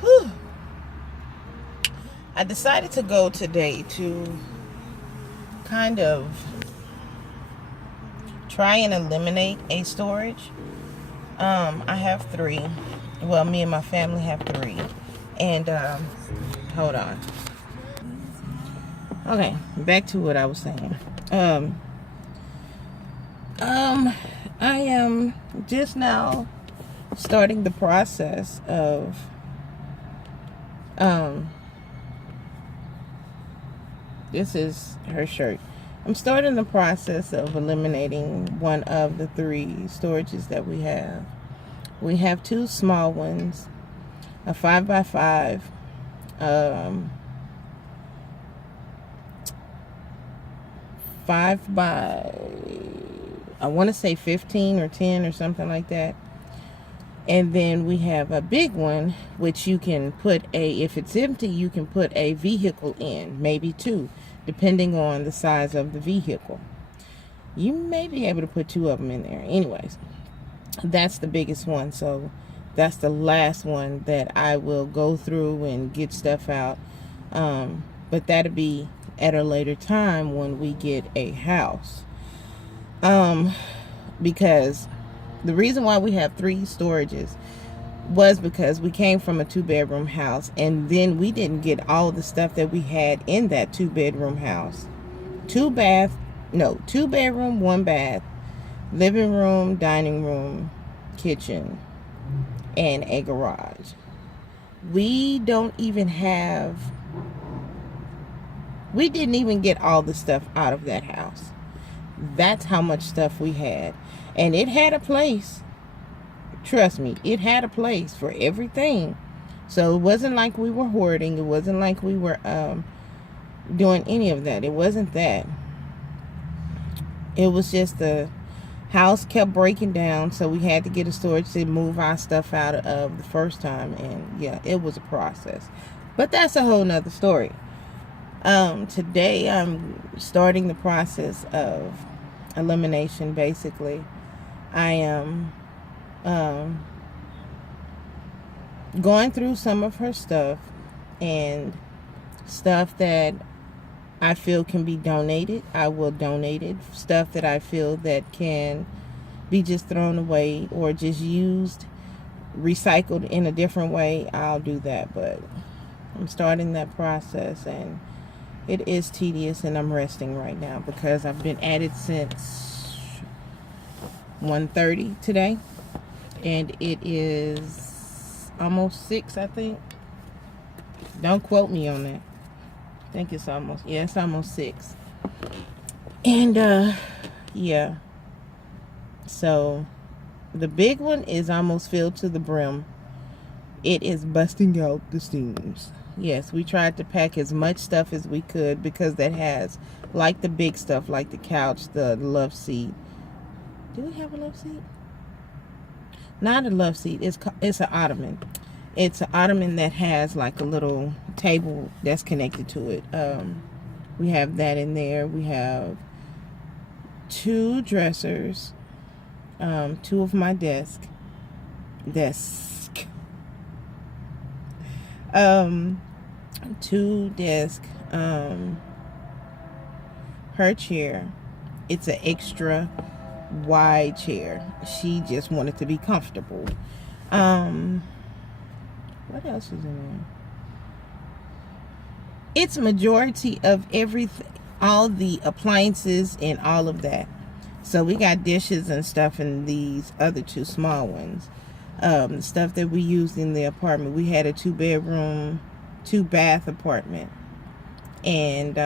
Whew. I decided to go today to kind of try and eliminate a storage. I have 3. Well, me and my family have 3. And hold on. Okay, back to what I was saying. I am just now starting the process of this is her shirt. I'm starting the process of eliminating one of the 3 storages that we have. We have 2 small ones, a 5x5, 5 by, I want to say 15 or 10 or something like that. And then we have a big one, which you can put if it's empty, you can put a vehicle in, maybe 2, depending on the size of the vehicle. You may be able to put 2 of them in there. Anyways, that's the biggest one. So that's the last one that I will go through and get stuff out. But that'll be at a later time when we get a house. Because the reason why we have 3 storages was because we came from a 2-bedroom house, and then we didn't get all the stuff that we had in that 2-bedroom house. 2 bedroom, 1 bath, living room, dining room, kitchen, and a garage. We didn't even get all the stuff out of that house. That's how much stuff we had. And it had a place. Trust me, it had a place for everything. So it wasn't like we were hoarding. It wasn't like we were doing any of that. It wasn't that. It was just the house kept breaking down, so we had to get a storage to move our stuff out of the first time. And yeah, it was a process. But that's a whole nother story. Today I'm starting the process of elimination. Basically, I am going through some of her stuff and stuff that I feel can be donated. I will donate it. Stuff that I feel that can be just thrown away or just used, recycled in a different way, I'll do that. But I'm starting that process, and it is tedious, and I'm resting right now because I've been at it since 1:30 today, and it is almost 6, I think. Don't quote me on that. I think it's almost 6. And yeah, so the big one is almost filled to the brim. It is busting out the seams. Yes, we tried to pack as much stuff as we could because that has, like the big stuff, like the couch, the love seat. Do we have a love seat? Not a love seat. It's an ottoman. It's an ottoman that has like a little table that's connected to it. We have that in there. We have 2 dressers, 2 of my desk, 2 desk, her chair. It's an extra wide chair. She just wanted to be comfortable. What else is in there? It's majority of everything, all the appliances and all of that. So we got dishes and stuff in these other 2 small ones. The stuff that we used in the apartment. We had a 2-bedroom, 2-bath apartment, and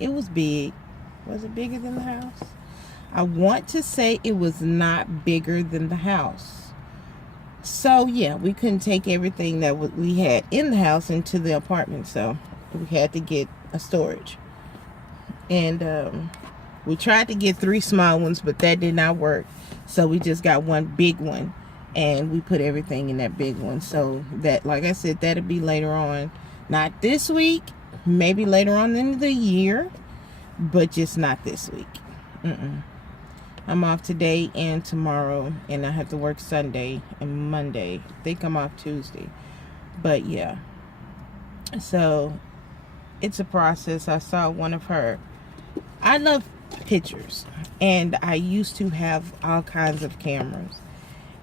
it was big. Was it bigger than the house? I want to say it was not bigger than the house. So yeah, we couldn't take everything that we had in the house into the apartment, so we had to get a storage. And we tried to get 3 small ones, but that did not work. So we just got 1 big one, and we put everything in that big one. So that, like I said, that'll be later on. Not this week, maybe later on in the year, but just not this week. I'm off today and tomorrow, and I have to work Sunday and Monday. I think I'm off Tuesday. But yeah, so it's a process. I saw one of her. I love pictures, and I used to have all kinds of cameras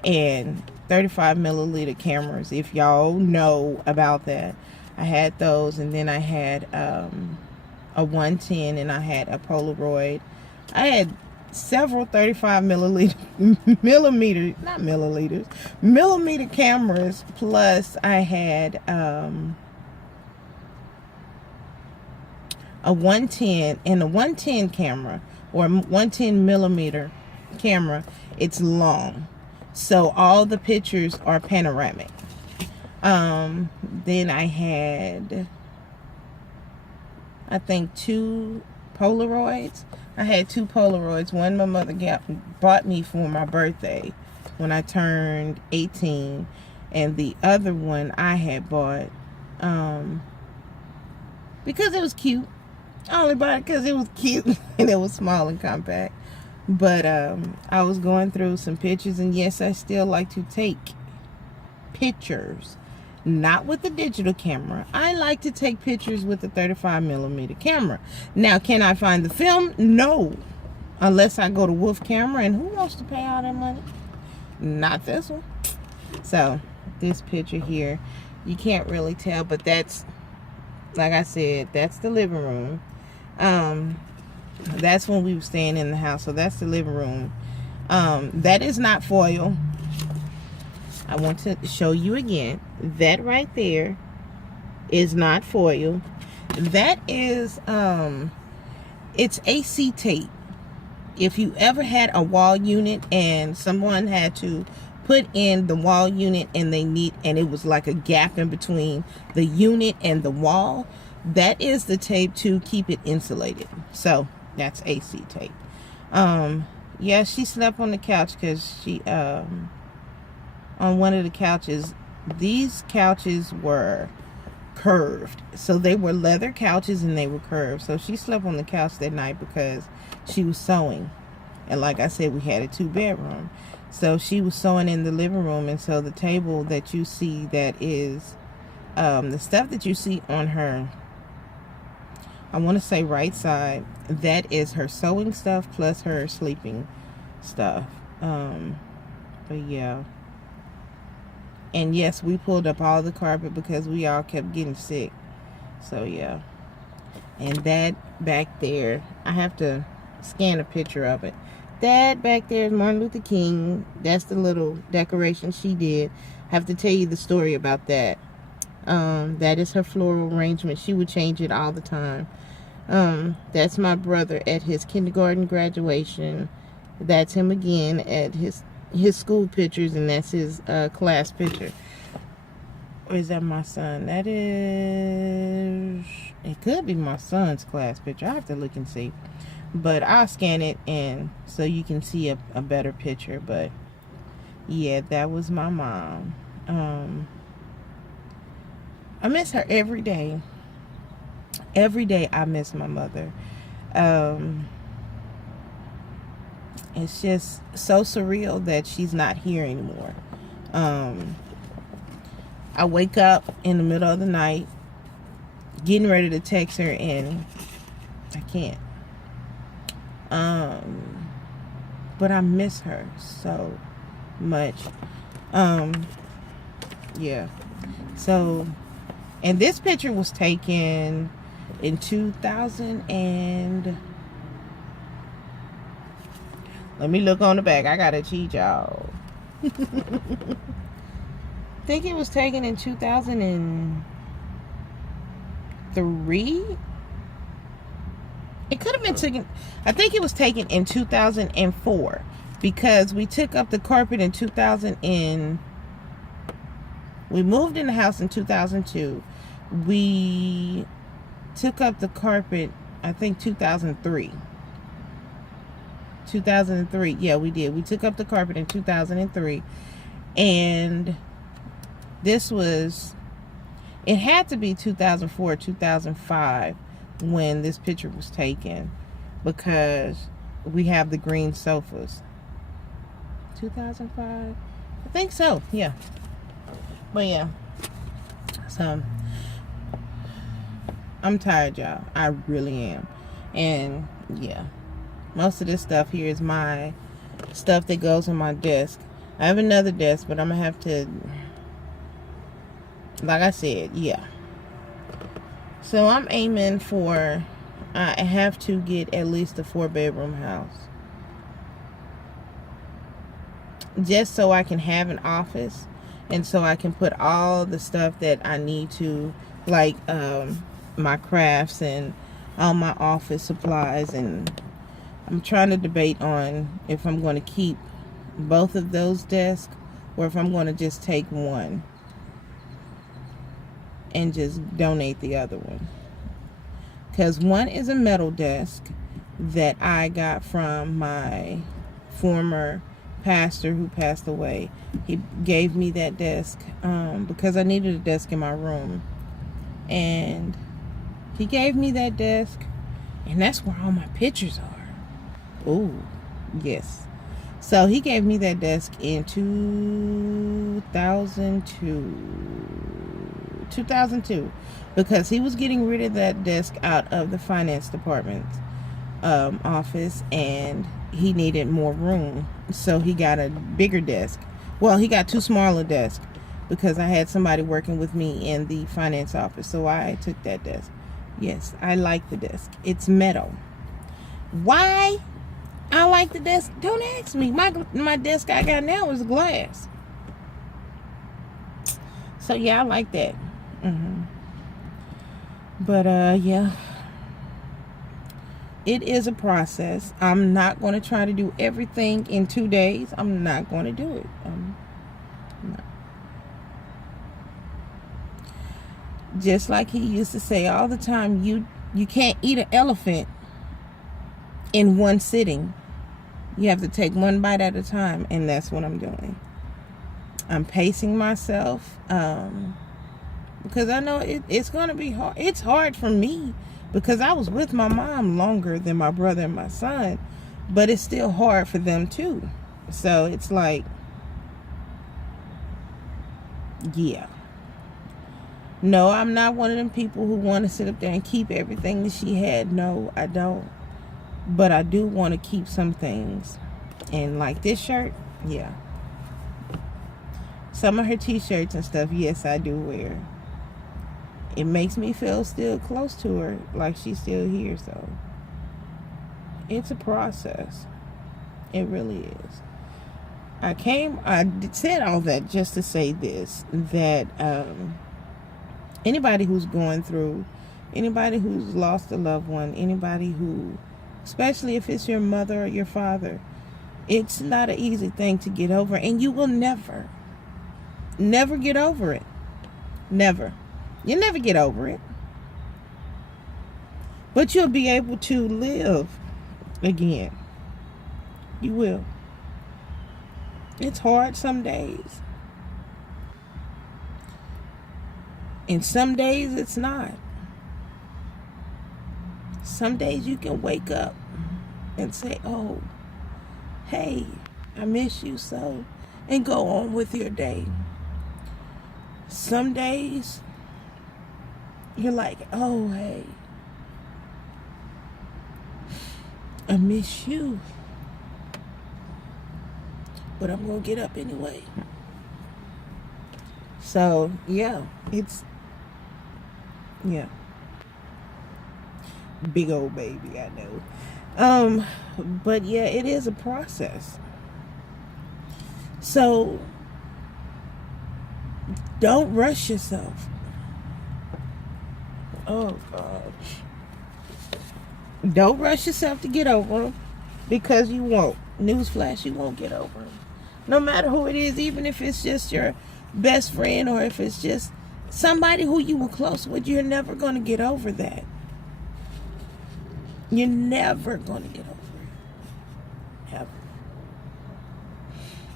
and 35 milliliter cameras, if y'all know about that. I had those, and then I had a 110, and I had a Polaroid. I had several 35 millimeter cameras, plus I had a 110, and a 110 camera, or 110 millimeter camera, it's long, so all the pictures are panoramic. Then I had, I think, 2 Polaroids. I had 2 Polaroids. One my mother bought me for my birthday when I turned 18, and the other one I had bought because it was cute. I only bought it because it was cute and it was small and compact. But I was going through some pictures, and yes, I still like to take pictures. Not with the digital camera. I like to take pictures with the 35 millimeter camera. Now, can I find the film? No. Unless I go to Wolf Camera, and who wants to pay all that money? Not this one. So, this picture here, you can't really tell, but that's, like I said, that's the living room. That's when we were staying in the house, so that's the living room. That is not foil. I want to show you again. That right there is not foil. That is, it's AC tape. If you ever had a wall unit and someone had to put in the wall unit, and it was like a gap in between the unit and the wall, that is the tape to keep it insulated. So that's AC tape. Yeah, she slept on the couch because she, on one of the couches, these couches were curved, so they were leather couches and they were curved. So she slept on the couch that night because she was sewing, and like I said, we had a 2-bedroom, so she was sewing in the living room. And so the table that you see, that is the stuff that you see on her, I want to say right side, that is her sewing stuff plus her sleeping stuff. But yeah. And yes, we pulled up all the carpet because we all kept getting sick. So yeah. And that back there, I have to scan a picture of it. That back there is Martin Luther King. That's the little decoration she did. I have to tell you the story about that. That is her floral arrangement. She would change it all the time. That's my brother at his kindergarten graduation. That's him again at his school pictures, and that's his class picture. Or is that my son? That is, it could be my son's class picture. I have to look and see, but I'll scan it and so you can see a better picture. But yeah, that was my mom. I miss her every day. Every day I miss my mother. It's just so surreal that she's not here anymore. I wake up in the middle of the night getting ready to text her, and I can't. But I miss her so much. Yeah. So, and this picture was taken in 2000 and... Let me look on the back. I gotta cheat, y'all. I think it was taken in 2003. It could have been taken... I think it was taken in 2004. Because we took up the carpet in 2000 and... We moved in the house in 2002. We took up the carpet, I think, 2003. 2003. Yeah, we did. We took up the carpet in 2003. And this was... It had to be 2004, 2005 when this picture was taken. Because we have the green sofas. 2005, I think so. Yeah, but yeah. So I'm tired, y'all. I really am. And yeah, most of this stuff here is my stuff that goes on my desk. I have another desk, but I'm gonna have to, like I said, yeah. So I'm aiming for, I have to get at least a 4-bedroom house, just so I can have an office, and so I can put all the stuff that I need to, like my crafts and all my office supplies. And I'm trying to debate on if I'm going to keep both of those desks or if I'm going to just take one and just donate the other one. Because one is a metal desk that I got from my former pastor who passed away. He gave me that desk because I needed a desk in my room. And he gave me that desk, and that's where all my pictures are. Oh, yes. So he gave me that desk in 2002, because he was getting rid of that desk out of the finance department office, and he needed more room, so he got a bigger desk. Well, he got 2 smaller desks because I had somebody working with me in the finance office, so I took that desk. Yes, I like the desk. It's metal. Why I like the desk? Don't ask me. My desk I got now is glass. So yeah, I like that. But yeah, it is a process. I'm not going to try to do everything in 2 days. I'm not going to do it. No. Just like he used to say all the time, you can't eat an elephant in one sitting. You have to take one bite at a time, and that's what I'm doing. I'm pacing myself because I know it's going to be hard. It's hard for me because I was with my mom longer than my brother and my son, but it's still hard for them too. So it's like, yeah. No, I'm not one of them people who want to sit up there and keep everything that she had. No, I don't. But I do want to keep some things. And like this shirt, yeah. Some of her t-shirts and stuff, yes, I do wear. It makes me feel still close to her, like she's still here. So it's a process. It really is. I said all that just to say this, that anybody who's going through, anybody who's lost a loved one, anybody who, especially if it's your mother or your father, it's not an easy thing to get over, and you will never get over it. Never. You'll never get over it. But you'll be able to live again. You will. It's hard some days. And some days it's not. Some days you can wake up and say, oh, hey, I miss you so, and go on with your day. Some days you're like, oh, hey, I miss you, but I'm going to get up anyway. So, yeah, yeah. Big old baby, I know. But yeah, it is a process. So don't rush yourself. Oh gosh. Don't rush yourself to get over them, because you won't. Newsflash, you won't get over them. No matter who it is, even if it's just your best friend or if it's just somebody who you were close with, you're never going to get over that. You're never going to get over it. Ever.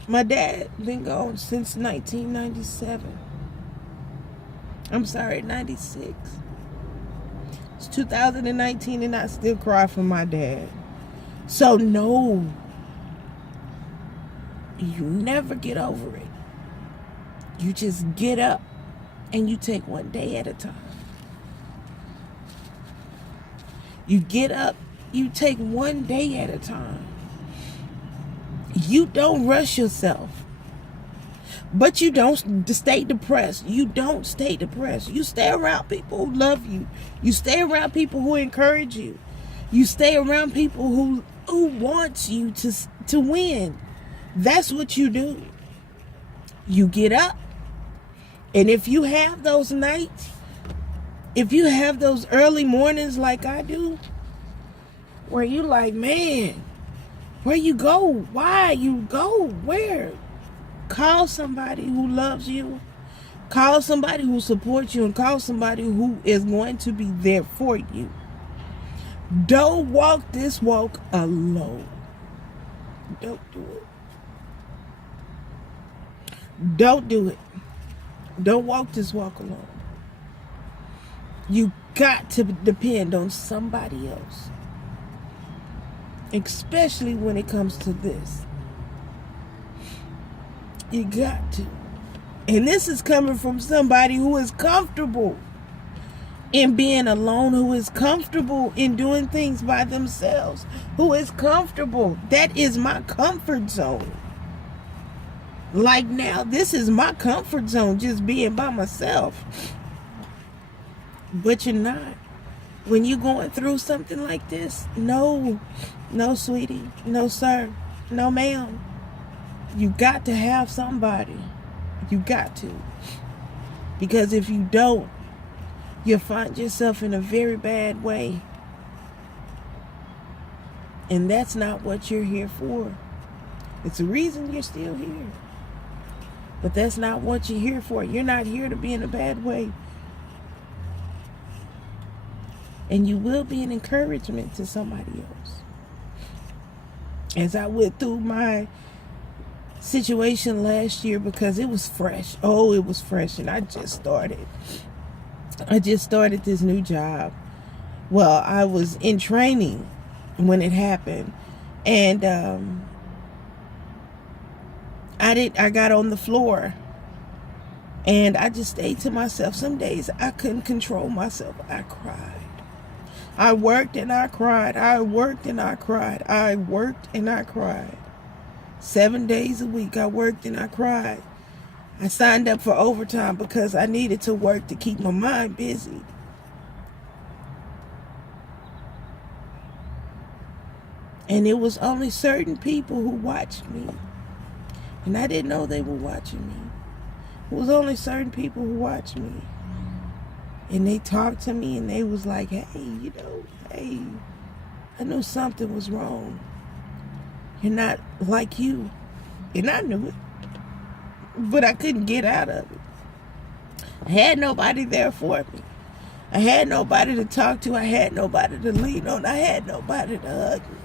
My dad been gone since 1997. I'm sorry, 96. It's 2019 and I still cry for my dad. So no, you never get over it. You just get up and you take one day at a time. You get up, you take one day at a time. You don't rush yourself. But you don't stay depressed. You don't stay depressed. You stay around people who love you. You stay around people who encourage you. You stay around people who wants you to win. That's what you do. You get up. And if you have those nights, if you have those early mornings like I do, where you like, man, where you go? Why you go? Where? Call somebody who loves you. Call somebody who supports you, and call somebody who is going to be there for you. Don't walk this walk alone. Don't do it. Don't do it. Don't walk this walk alone. You got to depend on somebody else. Especially when it comes to this. You got to. And this is coming from somebody who is comfortable in being alone, who is comfortable in doing things by themselves, who is comfortable. That is my comfort zone. Like now, this is my comfort zone, just being by myself. But you're not. When you're going through something like this, no, sweetie, no, sir, no, ma'am. You got to have somebody. You got to. Because if you don't, you'll find yourself in a very bad way. And that's not what you're here for. It's the reason you're still here. But that's not what you're here for. You're not here to be in a bad way. And you will be an encouragement to somebody else. As I went through my situation last year, because it was fresh. Oh, it was fresh. And I just started this new job. Well, I was in training when it happened. And I got on the floor. And I just stayed to myself. Some days I couldn't control myself. I cried. I worked and I cried. I worked and I cried. I worked and I cried. 7 days a week I worked and I cried. I signed up for overtime because I needed to work to keep my mind busy. And it was only certain people who watched me. And I didn't know they were watching me. It was only certain people who watched me. And they talked to me and they was like, hey, I knew something was wrong. You're not like you. And I knew it. But I couldn't get out of it. I had nobody there for me. I had nobody to talk to. I had nobody to lean on. I had nobody to hug me.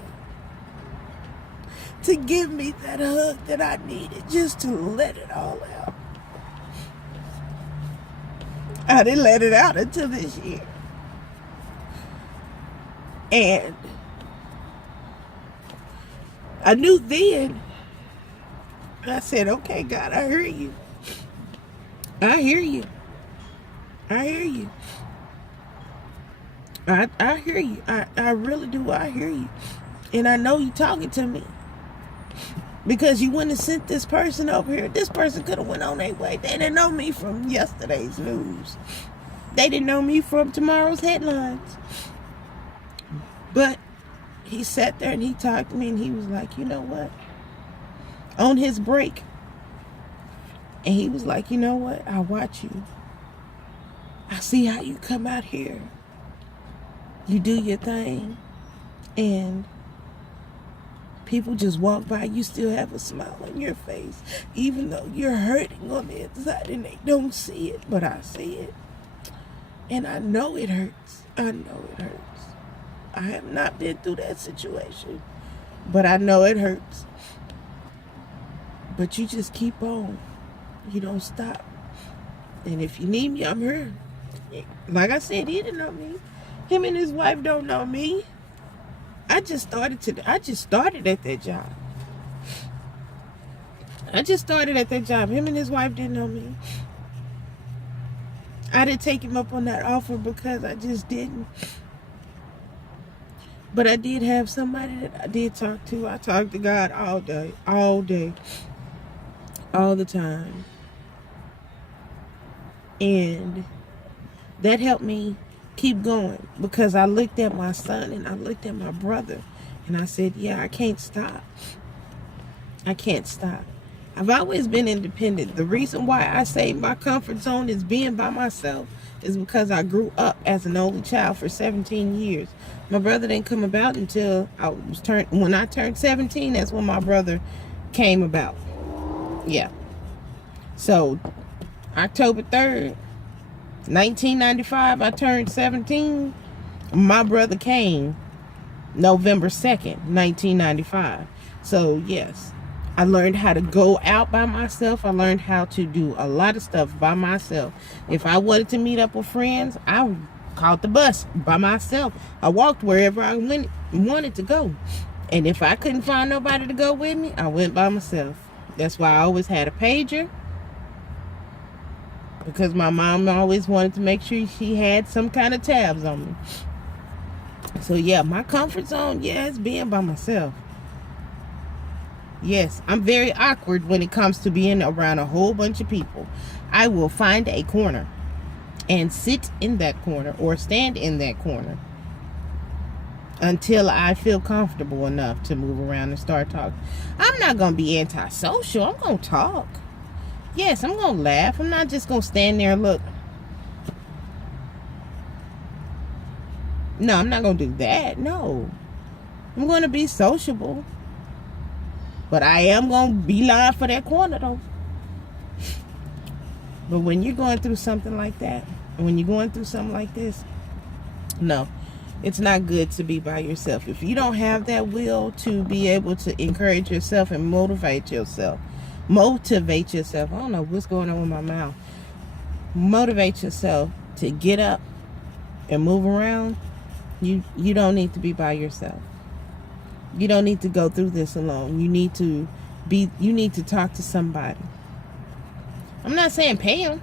To give me that hug that I needed just to let it all out. I didn't let it out until this year. And I knew then. I said, okay, God, I hear you. I hear you. I hear you. I hear you. I really do. I hear you. And I know you talking to me. Because you wouldn't have sent this person over here. This person could have went on their way. They didn't know me from yesterday's news. They didn't know me from tomorrow's headlines. But he sat there and he talked to me and he was like, you know what? On his break. And he was like, you know what? I watch you. I see how you come out here. You do your thing. And people just walk by, you still have a smile on your face, even though you're hurting on the inside and they don't see it, but I see it. And I know it hurts. I know it hurts. I have not been through that situation, but I know it hurts. But you just keep on. You don't stop. And if you need me, I'm here. Like I said, he didn't know me. Him and his wife don't know me. I just started at that job. I just started at that job. Him and his wife didn't know me. I didn't take him up on that offer because I just didn't. But I did have somebody that I did talk to. I talked to God all day, all the time. And that helped me keep going because I looked at my son and I looked at my brother and I said, yeah, I can't stop. I can't stop. I've always been independent. The reason why I say my comfort zone is being by myself is because I grew up as an only child for 17 years. My brother didn't come about until when I turned 17, that's when my brother came about. Yeah. So, October 3rd, 1995, I turned 17. My brother came November 2nd, 1995. So, yes. I learned how to go out by myself. I learned how to do a lot of stuff by myself. If I wanted to meet up with friends, I caught the bus by myself. I walked wherever I wanted to go. And if I couldn't find nobody to go with me, I went by myself. That's why I always had a pager. Because my mom always wanted to make sure she had some kind of tabs on me. So yeah, my comfort zone, yeah, it's being by myself. Yes, I'm very awkward when it comes to being around a whole bunch of people. I will find a corner and sit in that corner or stand in that corner until I feel comfortable enough to move around and start talking. I'm not going to be antisocial. I'm going to talk. Yes, I'm going to laugh. I'm not just going to stand there and look. No, I'm not going to do that. No. I'm going to be sociable. But I am going to be lying for that corner, though. But when you're going through something like that, when you're going through something like this, no, it's not good to be by yourself. If you don't have that will to be able to encourage yourself and motivate yourself, I don't know what's going on with my mouth. Motivate yourself to get up and move around. You don't need to be by yourself. You don't need to go through this alone. You need to talk to somebody. I'm not saying pay them.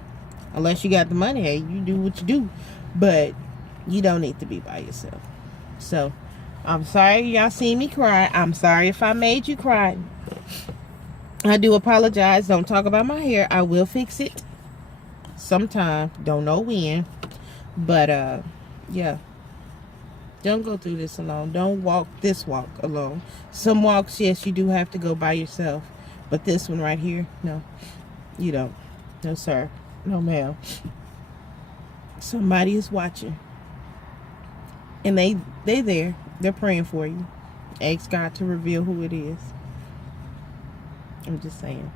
Unless you got the money, hey, you do what you do. But you don't need to be by yourself. So, I'm sorry y'all see me cry. I'm sorry if I made you cry. I do apologize. Don't talk about my hair. I will fix it sometime. Don't know when. But, yeah. Don't go through this alone. Don't walk this walk alone. Some walks, yes, you do have to go by yourself. But this one right here, no. You don't. No, sir. No, ma'am. Somebody is watching. And they there. They're praying for you. Ask God to reveal who it is. I'm just saying.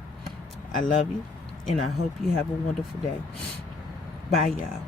I love you. And I hope you have a wonderful day. Bye, y'all.